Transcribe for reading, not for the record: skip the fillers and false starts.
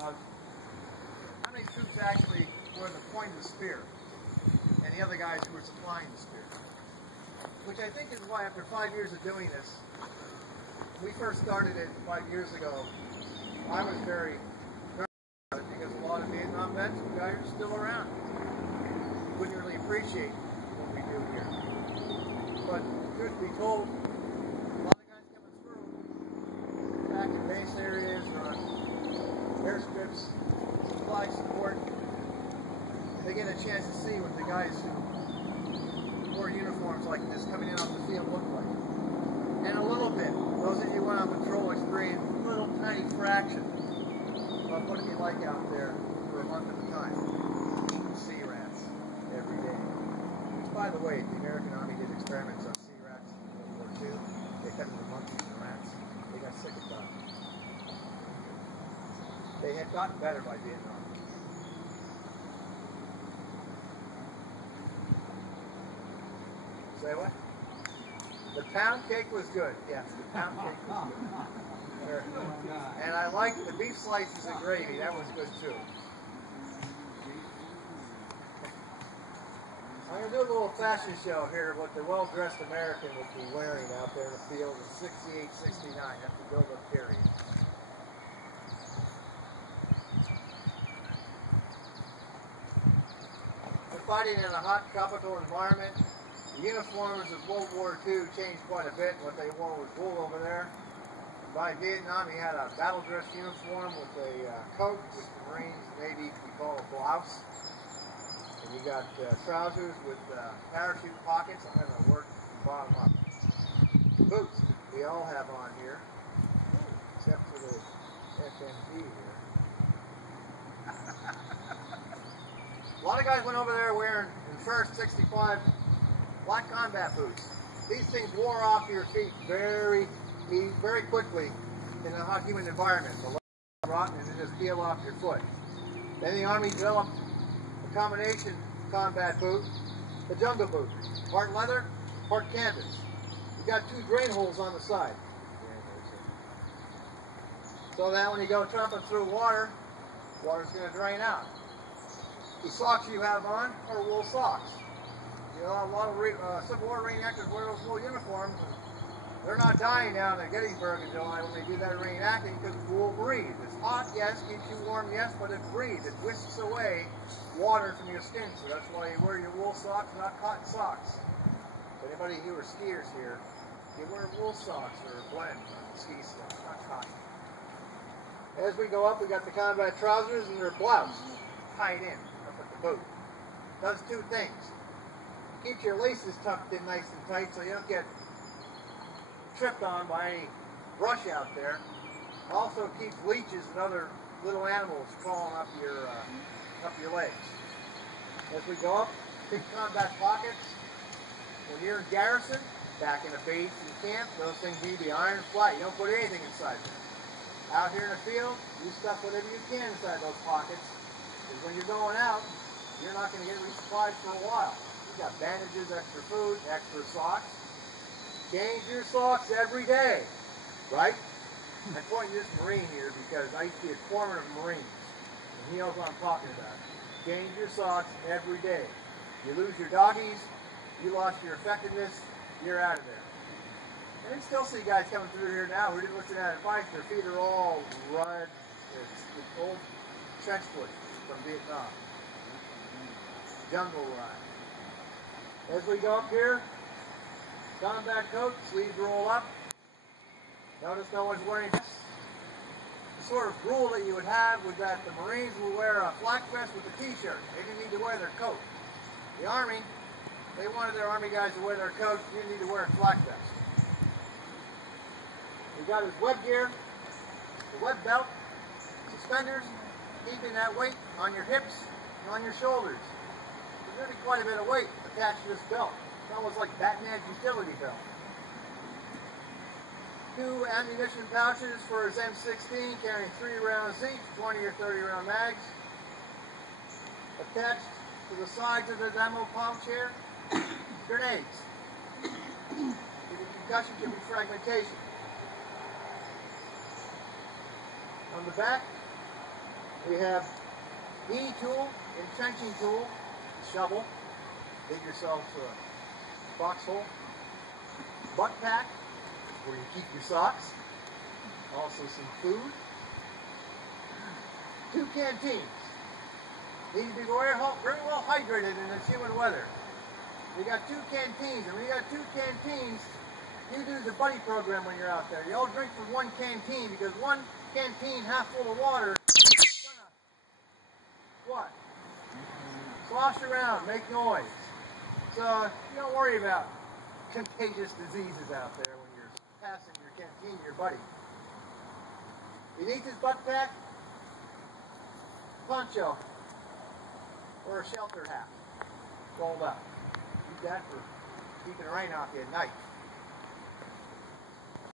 how many troops actually were the point of the spear, and the other guys who were supplying the spear? Which I think is why, after 5 years of doing this, we first started it 5 years ago. I was very nervous about it because a lot of Vietnam vets, you guys are still around. Wouldn't really appreciate what we do here. But truth be told, a lot of guys coming through, back in base areas or on airstrips, supply support, they get a chance to see what the guys who wore uniforms like this coming in off the field look like. And a little bit, those of you who went on patrol experience a little tiny fraction of what it'd be like out there for a month at a time. Sea rats every day. Which, by the way, the American Army did experiments on sea rats in World War II. They cut into monkeys and rats. They got sick of them. They had gotten better by Vietnam. Say what? The pound cake was good. Yes, the pound cake was good. And I liked the beef slices and gravy. That was good too. I'm going to do a little fashion show here of what the well-dressed American would be wearing out there in the field in 68, 69. That's the build-up period. We're fighting in a hot tropical environment. The uniforms of World War II changed quite a bit. What they wore was wool over there. By Vietnam, he had a battle dress uniform with a coat, which the Marines, Navy, we call a blouse. And you got trousers with parachute pockets. I'm going to work from bottom up. Boots, we all have on here, except for the FMG here. A lot of guys went over there wearing, in first 65, black combat boots. These things wore off your feet very quickly in a hot, humid environment. The legs rotten and they just peel off your foot. Then the Army developed a combination combat boot, the jungle boot. Part leather, part canvas. You got 2 drain holes on the side. So that when you go trumping through water, water's going to drain out. The socks you have on are wool socks. You know, a lot of Civil War reenactors wear those wool uniforms. And they're not dying down at Gettysburg in July when they do that reenacting because wool breathes. It's hot, yes, keeps you warm, yes, but it breathes. It whisks away water from your skin. So that's why you wear your wool socks, not cotton socks. But anybody who are skiers here, you wear wool socks or a blend on ski stuff, not cotton. As we go up, we got the combat trousers and their blouse tied in up at the boot. Does 2 things. Keeps your laces tucked in nice and tight so you don't get tripped on by any brush out there. Also keeps leeches and other little animals crawling up your legs. As we go up, big combat pockets. When you're in garrison, back in a base and camp, those things need to be iron flat. You don't put anything inside them. Out here in the field, you stuff whatever you can inside those pockets. Because when you're going out, you're not going to get resupplied for a while. You got bandages, extra food, extra socks. Change your socks every day, right? I'm pointing this Marine here because I used to be a corpsman of Marines. And he knows what I'm talking about. Change your socks every day. You lose your doggies, you lost your effectiveness, you're out of there. And you still see guys coming through here now who didn't listen to advice. Their feet are all red. It's the old trench foot from Vietnam. Jungle ride. As we go up here, combat coat, sleeves roll up. Notice no one's wearing this. The sort of rule that you would have was that the Marines would wear a flak vest with a t-shirt. They didn't need to wear their coat. The Army, they wanted their Army guys to wear their coat. You didn't need to wear a flak vest. We got his web gear, the web belt, suspenders, keeping that weight on your hips and on your shoulders. There's really quite a bit of weight attached to this belt. It's almost like Batman's utility belt. 2 ammunition pouches for his M16 carrying 3 rounds each, 20 or 30 round mags. Attached to the sides of the ammo pouch here, grenades. Give you concussion, give you fragmentation. On the back, We have E-tool, entrenching tool, shovel, dig yourself a foxhole. Butt pack, where you keep your socks. Also some food. 2 canteens. Need to be very well hydrated in this humid weather. You got 2 canteens, and when you got 2 canteens, you do the buddy program when you're out there. You all drink from 1 canteen, because 1 canteen half full of water is gonna, what? Slosh around, make noise. So you don't worry about contagious diseases out there when you're passing your canteen to your buddy. Beneath his butt pack, poncho or a shelter hat, rolled up. Use that for keeping the rain off you at night.